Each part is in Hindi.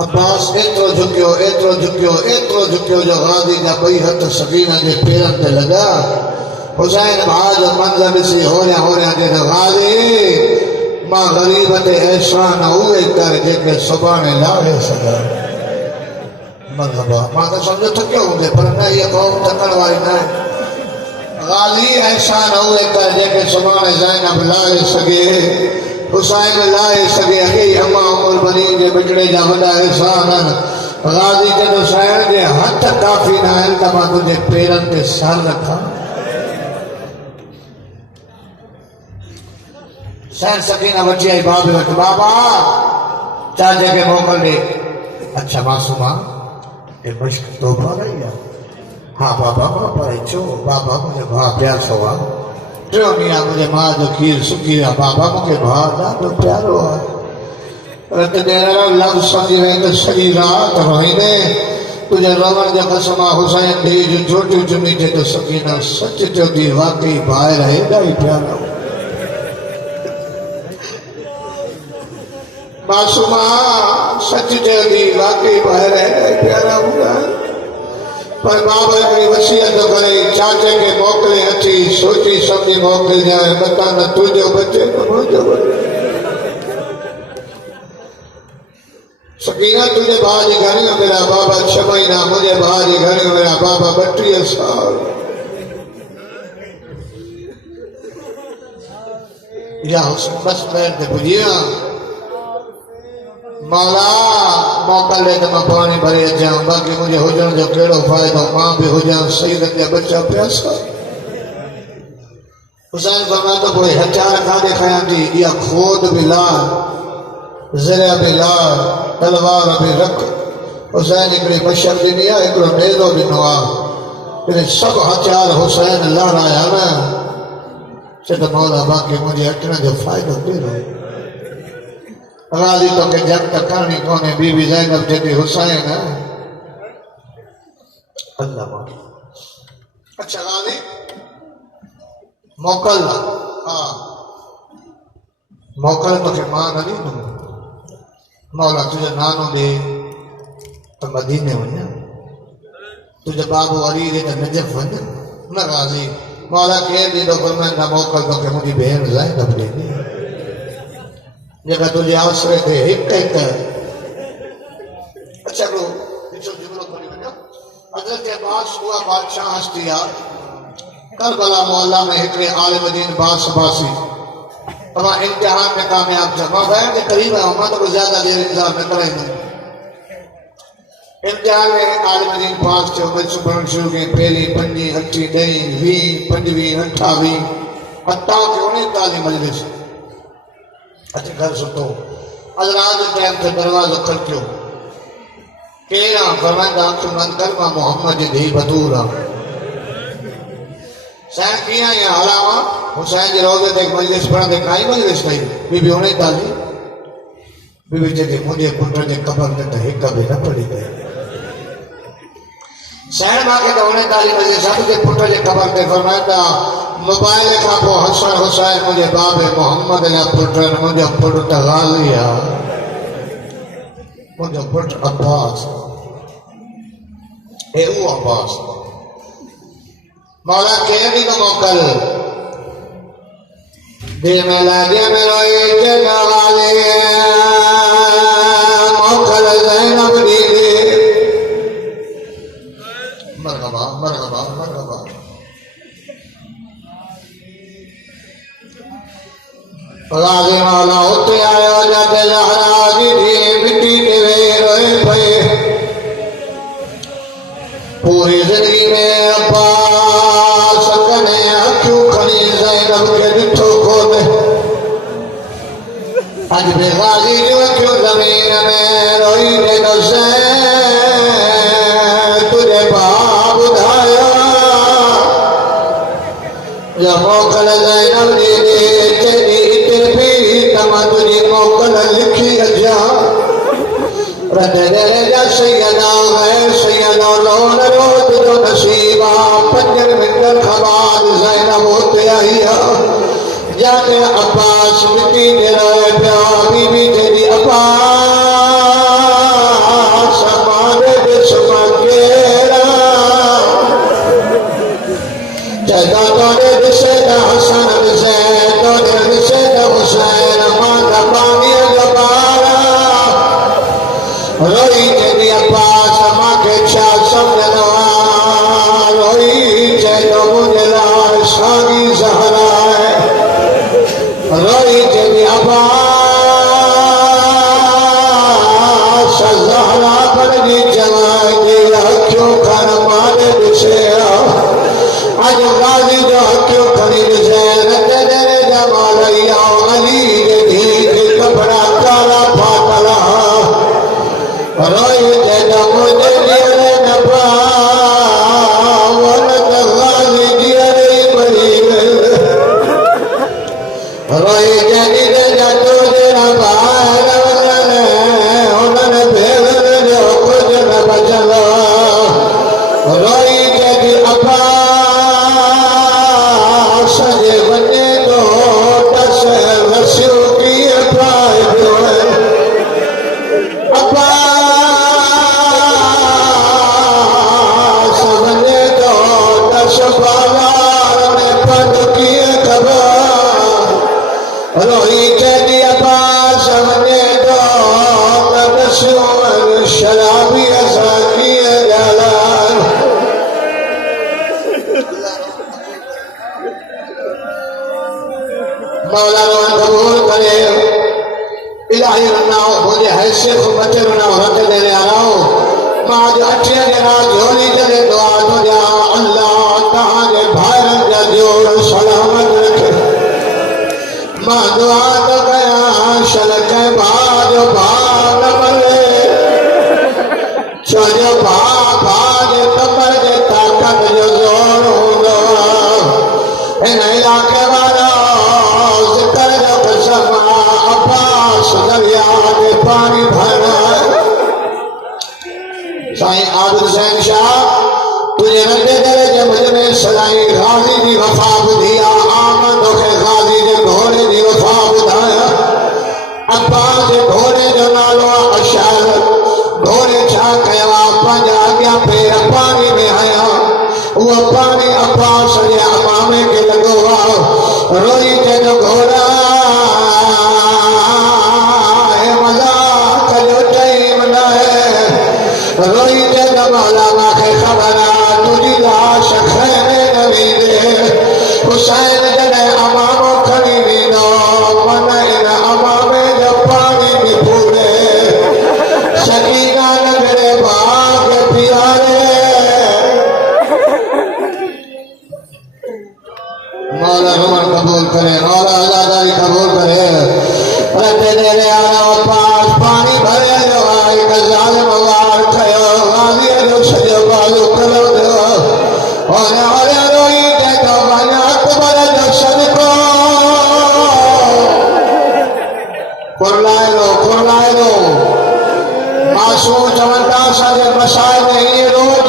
अब्बास एतिरो झुकियो जो गाज़ी जा ॿई हथ सकीना जे पेरनि ते लॻा। हुसैन भाउ जो मंज़र ॾिसी होरियां जे गाज़ी मां ग़रीब ते एहसान उहे कर जेके सुभाणे लाहे सघां। मरहबा मां त सम्झो थकियो हूंदे पर न, इहा क़ौम थकण वारी न आहे। गाज़ी एहसान उहे कर जेके सुभाणे ज़ैनब लाहे सघे, हुसैन लाहे सघे। अॻे ई अम्मा उमुल बनीन जे बिछड़े जा वॾा एहसान आहिनि। गाज़ी चवंदो हुसैन जे हथ काफ़ी न आहिनि त मां तुंहिंजे पेरनि ते सर रखां। हुसैन सकीना वठी आई बाबे वटि। बाबा चाचे खे मोकल ॾे। अच्छा मासूमा ये मश्क तोहफ़ा रही है? हाँ बाबा मां पढ़ाई छो बाबा मुंहिंजो भाउ प्यासो आहे। टियों ॾींहुं मुंहिंजे माउ जो खीरु सुकी वियो। बाबा मूंखे भाउ ॾाढो प्यारो आहे। रत ॾियण लफ़्ज़ सम्झी वई त सॼी राति रोईंदे तुंहिंजे रोवण जो कसम आहे। हुसैन धीउ जूं चोटियूं चुमी थिए त सकीना सच चवंदी वाकई ॿाहिरि हेॾा ई प्यारा। मासूमा सच चवंदी वाकई ॿाहिरि हेॾा ई प्यारा हूंदा। पर बाबा हिकिड़ी वसीयत करे चाचे खे मोकिले अची सोची सम्झी मोकिलिजांइ, मता न तुंहिंजो बचे न मुंहिंजो बचे। सकीना तुंहिंजे भाउ जी घणियूं मिलिया बाबा? 6 महीना। मुंहिंजे भाउ जी घणियूं मिलिया बाबा? 32 साल। या हुस्न बस पैर ते पुॼी विया। मौला मोकल ॾे त मां पाणी भरे अचां, बाक़ी मुंहिंजे हुजण जो कहिड़ो फ़ाइदो, मां बि हुजां सईद जा बच्चा प्यासा। हुसैन फरमाए थो पोइ हथियार काॾे खयां थी? इहा खोद बि लार, ज़रिया बि लार, तलवार बि रख। हुसैन हिकिड़ी मशक ॾिनी आहे, हिकिड़ो नेज़ो ॾिनो आहे। इहे सभु हथियार हुसैन लाराया न। चए त मौला बाक़ी मुंहिंजे अचण जो फ़ाइदो कहिड़ो? गाज़ी तोखे जंग त करणी कोन्हे। बीबी ज़ैनब चए हुसैन अल्लाह। अच्छा गाज़ी मोकल। हा मोकल तोखे मां न ॾींदुमि। मौला तुंहिंजो नानो ॾे त मदीने वञा, तुंहिंजो बाबू अली ॾे त नजफ़ वञा। न गाज़ी मौला केरु ॾींदो? फरमाईंदा मोकल तोखे मुंहिंजी भेण ज़ैनब ॾींदी, जेका तुंहिंजे आसरे ते हिकु हिकु। अच्छा ॿियो ॾिसो जुमिलो पढ़ी वञो। हज़रत अब्बास उहा बादशाह हस्ती आहे। करबला मोहल्ला में हिकिड़े आलिम दीन बास बासी तव्हां इम्तिहान में कामयाब थिया। मां बहन जे क़रीब आहियां, मां त कुझु ज़्यादा देर इंतज़ार न कराईंदुमि। इम्तिहान में आलिम दीन पास थियो। मजलिस पढ़णु शुरू कई। पहिरीं 5, 8, 10, 20, 25, 28 हथां खे 39 मजलिस। अची घर सुठो। अज़रात जे टाइम ते दरवाज़ो खड़कियो। केरु आहे? फरमाईंदा अखियूं बंदि कर, मां मोहम्मद जी धीउ बतूर आहियां। हुसैन कीअं आई हलावा? हुसैन जे रोज़े ते मजलिस पढ़ंदे काई मजलिस कई? बीबी 39। बीबी चए मुंहिंजे पुट जे क़बर ते त हिक बि न पढ़ी गई। हुसैन मूंखे त 39 मजलिस सभ जे पुट जे क़बर ते। फरमाईंदा मोबाइल खां पोइ हसन हुसैन मुंहिंजे बाबे मोहम्मद जा पुट आहिनि। मुंहिंजो पुटु त ग़ाज़ी आहे, मुंहिंजो पुटु अब्बास। हे उहो अब्बास। मौला केरु ॾींदो मोकल? दिल में लागे में रोई के ग़ाज़ी मोकल ज़ैनब ॾींदी। मरहबा मरहबा मरहबा। गाज़ी मौला उते आयो जाते ज़हरा जी धीअ मिटी ते वेही रोए पई। पूरी ज़िंदगी में अब्बास कॾहिं अखियूं खणी ज़ैनब खे ॾिठो कोन्हे। अॼु बि गाज़ी जूं अखियूं ज़मीन में रोई ॾिनो। तुंहिंजे भाउ ॿुधायो जो मोकल ज़ैनब ॾींदी। मां तुंहिंजी मोकल लिखी अचां। जा सैयदा है सैयदा लोन रोज़ जो नसीब आहे। 5 मिंटनि खां बाद ज़ैनब उते आई आहे। जाते अब्बास मिटी ते रोए पिया। बीबी चई अब्बास बनाओ मुझे हैसियत को बच्चे बनाओ रख देने आ रहा हूँ मां जो अच्छे जना झोली जने दुआ तो जा अल्लाह तहां जे भाइरन जा जोड़ सलामत रखे मां दुआ तो कया सल के बाज भाग मले छोजो भाग कमर जे ताकत जो जोर हूंदो इन इलाके वारा जिक्र जो कसम अब्बास दरिया में पानी भरना साईं आबिद हुसैन शाह तुझे रद्दे करे जे मुझ में सदाई गाजी दी वफा बुधिया आमद के गाजी जे घोड़े दी वफा बुधाया अब्बास जे घोड़े जो नालो अशार घोड़े छा कया पंजा अॻियां पेर पानी में आया वो पानी अब्बास जे अमामे के लगो रोई ते जो घोड़ा रोई ते मौला माखे खबर तुझी लाश खैमे नवी दे हुसैन जने अमामो खड़ी वीनो मन इन अमामे जो पानी भी पूरे सकीना नगरे बाग प्यारे मौला रुमन कबूल करे मौला आजादारी कबूल करे रते देने आना पास पानी भरे जो एक जालिम वार खयो गाजी जो सजो बालू कलो दो और रोई के तो बना अकबर जो सदको कुरलाए लो मासूम चमनता साजे मसाए नहीं रोज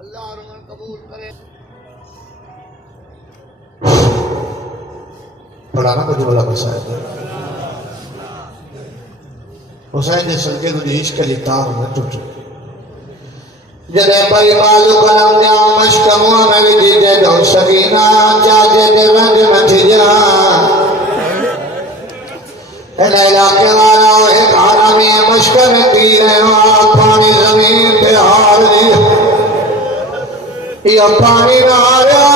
अल्लाह रुमन कबूल करे पढ़ाना कुछ बोला हुसैन हुसैन ने सलके तुझे इश्क की तार न टूटे जने भाई मालू कलम जा मश्क मुआ में विधि दे दो सकीना जागे दे रंग मठी जा इन इलाके वाला एक आरामी मश्क में पी रहे हो पानी जमीन पे हार दिया ये पानी ना आया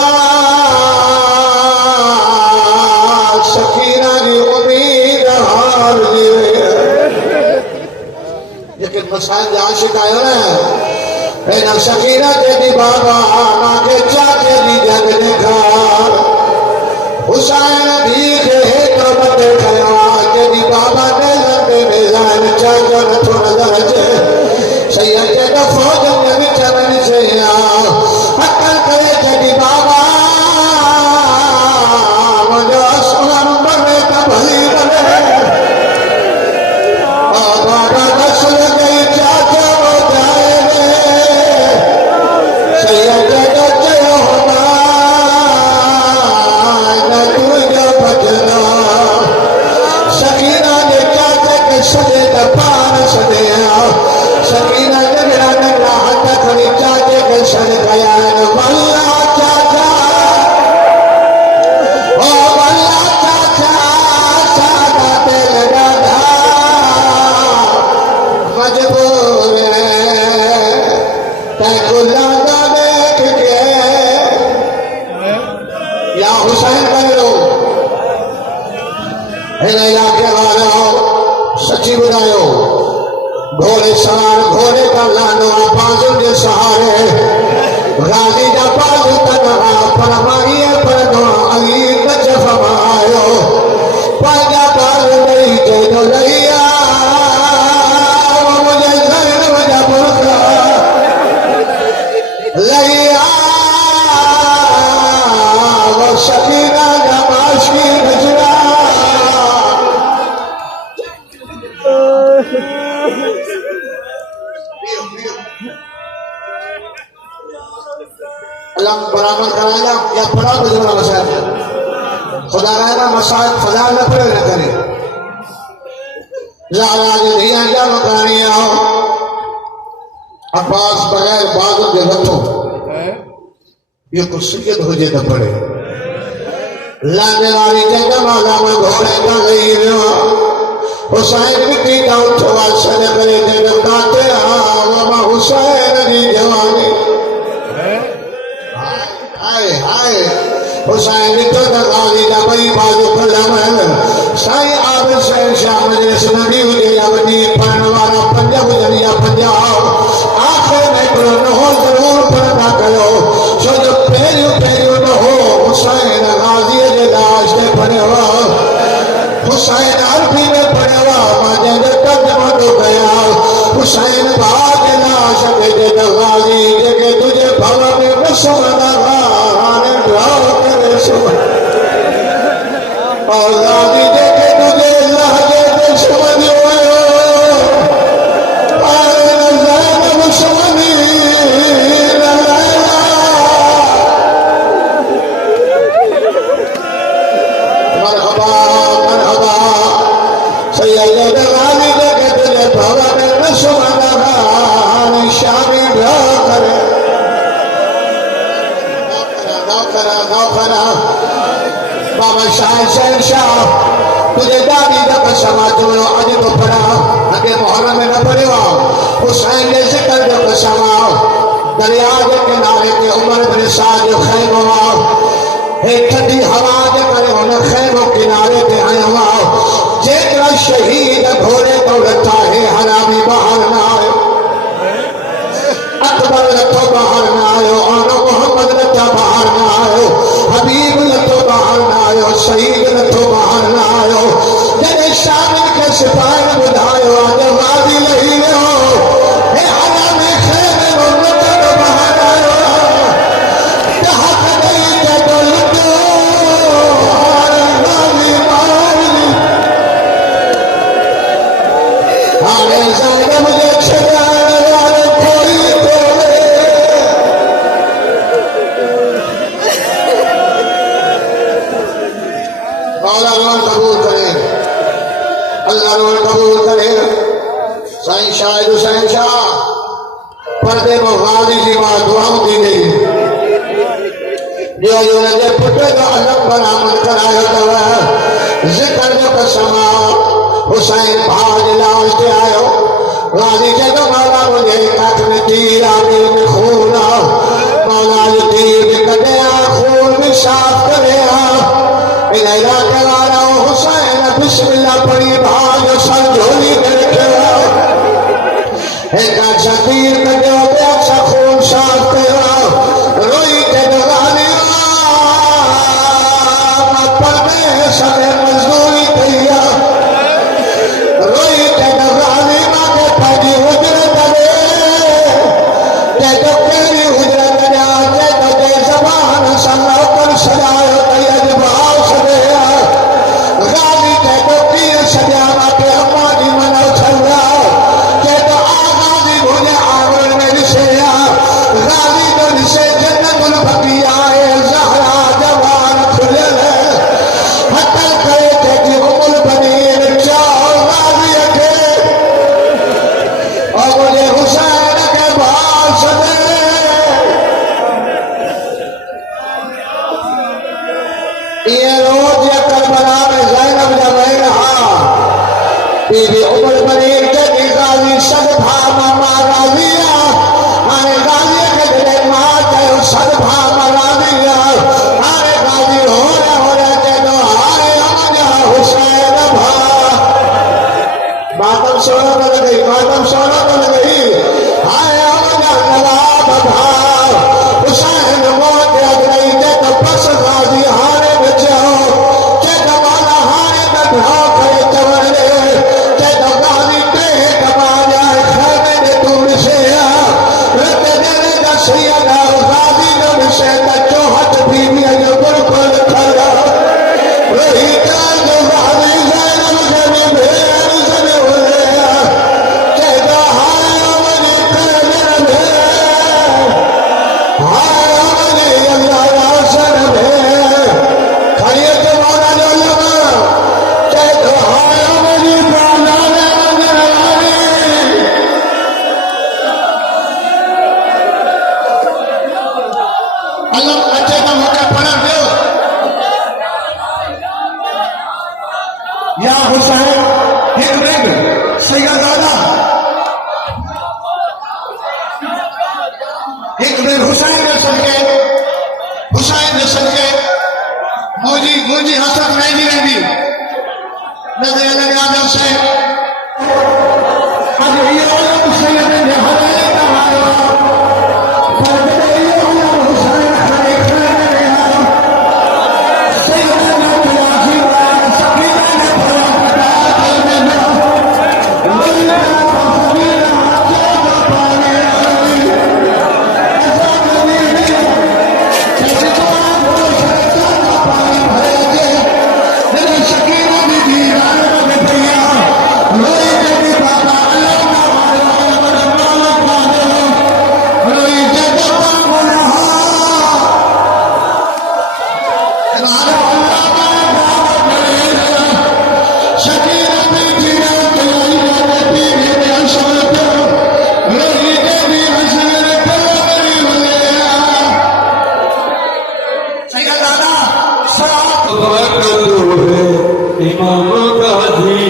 सकीना की उम्मीद हार दिए लेकिन मसाइल आशिक आयो ना सकीना के दी बाबा मां के चाचे दी जग देखा हुसैन भी के तो बते खया के दी बाबा ने लंबे मेजान चाचा न थोड़ा दरजे सैयद के तो फौज में भी चमन से अकल करे के दी बाबा मुझे असलम बने का भली बने बाबा नस्ल गई चाचा वो जाएंगे सैयद का चयो होना न तुझे बचना सकीना ने चाचे के सजे का पान सदे सकीना ने मेरा नगरा हाथ खड़ी चाचे के सज गया वल्ला चाचा ओ वल्ला चाचा सादा दिल राधा मजबूर तैकुल्ला देख के या हुसैन करो इन इलाके वालों सच्ची बुरायो घोड़े सवार घोड़े का लानो बाजू के सहारे गाजी का बाजू तनहा फरमाइए पर दो अली नजफ आयो पाजा बाल नहीं जो लैया मुझे जैनब जा बुरखा लैया वो सकीना का माशी बजना अल्लाह बराबर कराया या पढ़ा बुजुर्ग मसाइल खुदा गायबा मसाइल खुदा न पड़े न करे ज़ारा जे धिया जा मकानी आओ अब्बास बगैर बाजू के रखो ये कुछ सैयद हो जे न पड़े लाने वाली जगह वाला में घोड़े का गई हुसैन भी का उठवा सद करे दे काते आवा हुसैन दी जवानी हाय हाय हुसैन तो गाली ना बई बाजू कलम साई आब शहंशाह मजलिस नबी हुजे या वडी पढ़न वाला पंज हुजन या 50 आखिर में कुरान हो जरूर पढ़ना कयो छो जो पहिरियों न हो हुसैन गाजी जे लाश ते पढ़ियो हुसैन अरबी में पढ़ियो मां जे तर्जुमा तो कया हुसैन बाग लाश ते जे गाजी जे तुझे भव में मुसलमान और गाजी देखे तुझे लहजे दुश्मन मरहबा मरहबा सैयद गाजी देखे तुझे भवा में दुश्मन शामी कर नौकरा बाबा शहंशाह तुझे दादी तक क्षमा चलो अज तो पढ़ा अगे मुहर्रम में न पढ़ियो हुसैन ने जिक्र जो क्षमा दरिया के किनारे के उमर बिन साद जो खैमो हे ठंडी हवा के करे उन खैमो किनारे पे आया हुआ जेकरा शहीद घोड़े दौड़ता है हरामी बाहर ना आए अकबर लतो बाहर ना आयो और मोहम्मद लतो बाहर ना आयो हबीब लतो बाहर ना आयो शहीद लतो बाहर ना आयो जने शामिल के सिपाही बुधायो आज वादी नहीं हो हे हराम खैर लतो बाहर आयो कहा कदई के तो लतो वादी मारी हाले जाने मुझे छड़ा कबूल करे साईं शाहिद हुसैन शाह पर्दे में गाजी जी मां दुआओं दी गई जो जो ने पुटे का अलग बरामद कराया तव जिक्र जो कसमा हुसैन भाग लाश के आयो गाजी जब मौला मुझे काट में तीर आगे में खून मौला जो तीर कटे खून भी साफ करे इलाका के वाला हुसैन बिस्मिल्लाह पढ़ी भाग संजोली करके एक अच्छा तीर कटे पे अच्छा खून साफ करे रोई के दगानी पर में सदे मजदूरी करिया रोई के दगानी मां के पाजी हुजरत दे के तेरी हुजरत दे के जबान सना पर सजायो तैयार भाव सदे गाली के तो पीर सजावा के अम्मा जी मनो छल्ला के तो आगाजी मुझे आवरण में निशेया गाली तो निशे जन्नतुल बकिया है ज़हरा जवान खुले हटल करे के जी उमुल बनी चाओ गाली के और मुझे हुसैन के भाव सदे ये रोज ये करबला में ज़ैनब जब रहा बीबी उमर बनी के गाजी सदभा मामा गाजिया अरे गाजी के दिले मां के सदभा मामा गाजिया अरे गाजी हो रहे के दो हाय अमजा हुसैन भा बातम सोना बन गई हाय अमजा नवाब भा हुसैन मौत अगई के तो बस गाजी हारे बचो के दबाना हारे बधा करे तवरे के दगानी पे दबाया खाने दे तुम से रत देने का सैयदा गाजी ने से तो हट बीबी जो बिल्कुल खड़ा रही का जो गाजी ज़ैनब के भेड़ सने हुए के दो हाय अमली तेरे भेड़ हाय अमली अल्लाह रासन भेड़ खड़िए तो मौला जो लगा के दो हाय अमली मौला ने मंगलानी अल्लाह अच्छे का मौका पड़ा दो या हुसैन एक मिनट सैयदाना एक मिनट हुसैन ने सदके मुंहिंजी हसत रहंदी वेंदी नज़र लॻा जसे अॼु इहो हुसैन जे हवाले तव्हां फर्ज़ इहो हुसैन खणे खणे रहिया सैयदना मुआज़ी वाला सकीना ने फरमाया इमाम गाजी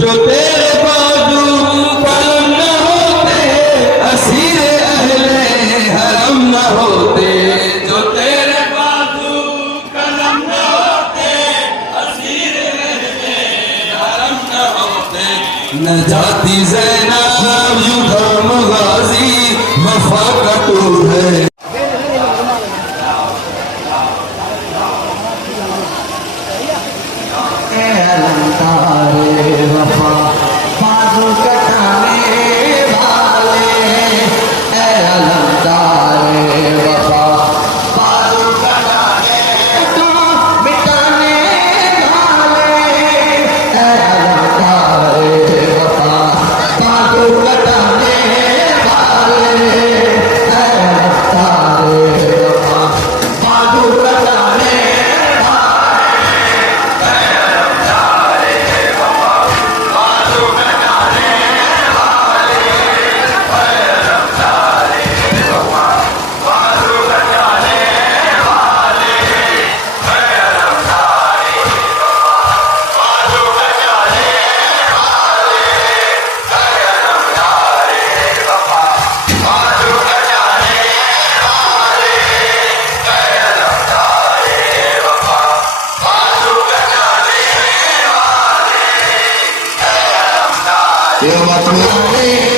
जो तेरे बाजू कलम न होते असीर अहले हरम न होते जो तेरे बाजू कलम न होते असीर अहले हरम न होते न जाती ज़ैनब युद्धम गाजी वफा का तू है वफा बाजू कटाने वाले अलमदारे वफा बाजू कटाने मिटाने वाले अलमदारे वफा बाजू कटाने वाले अलमदारे वफा बाजू कटाने ये बात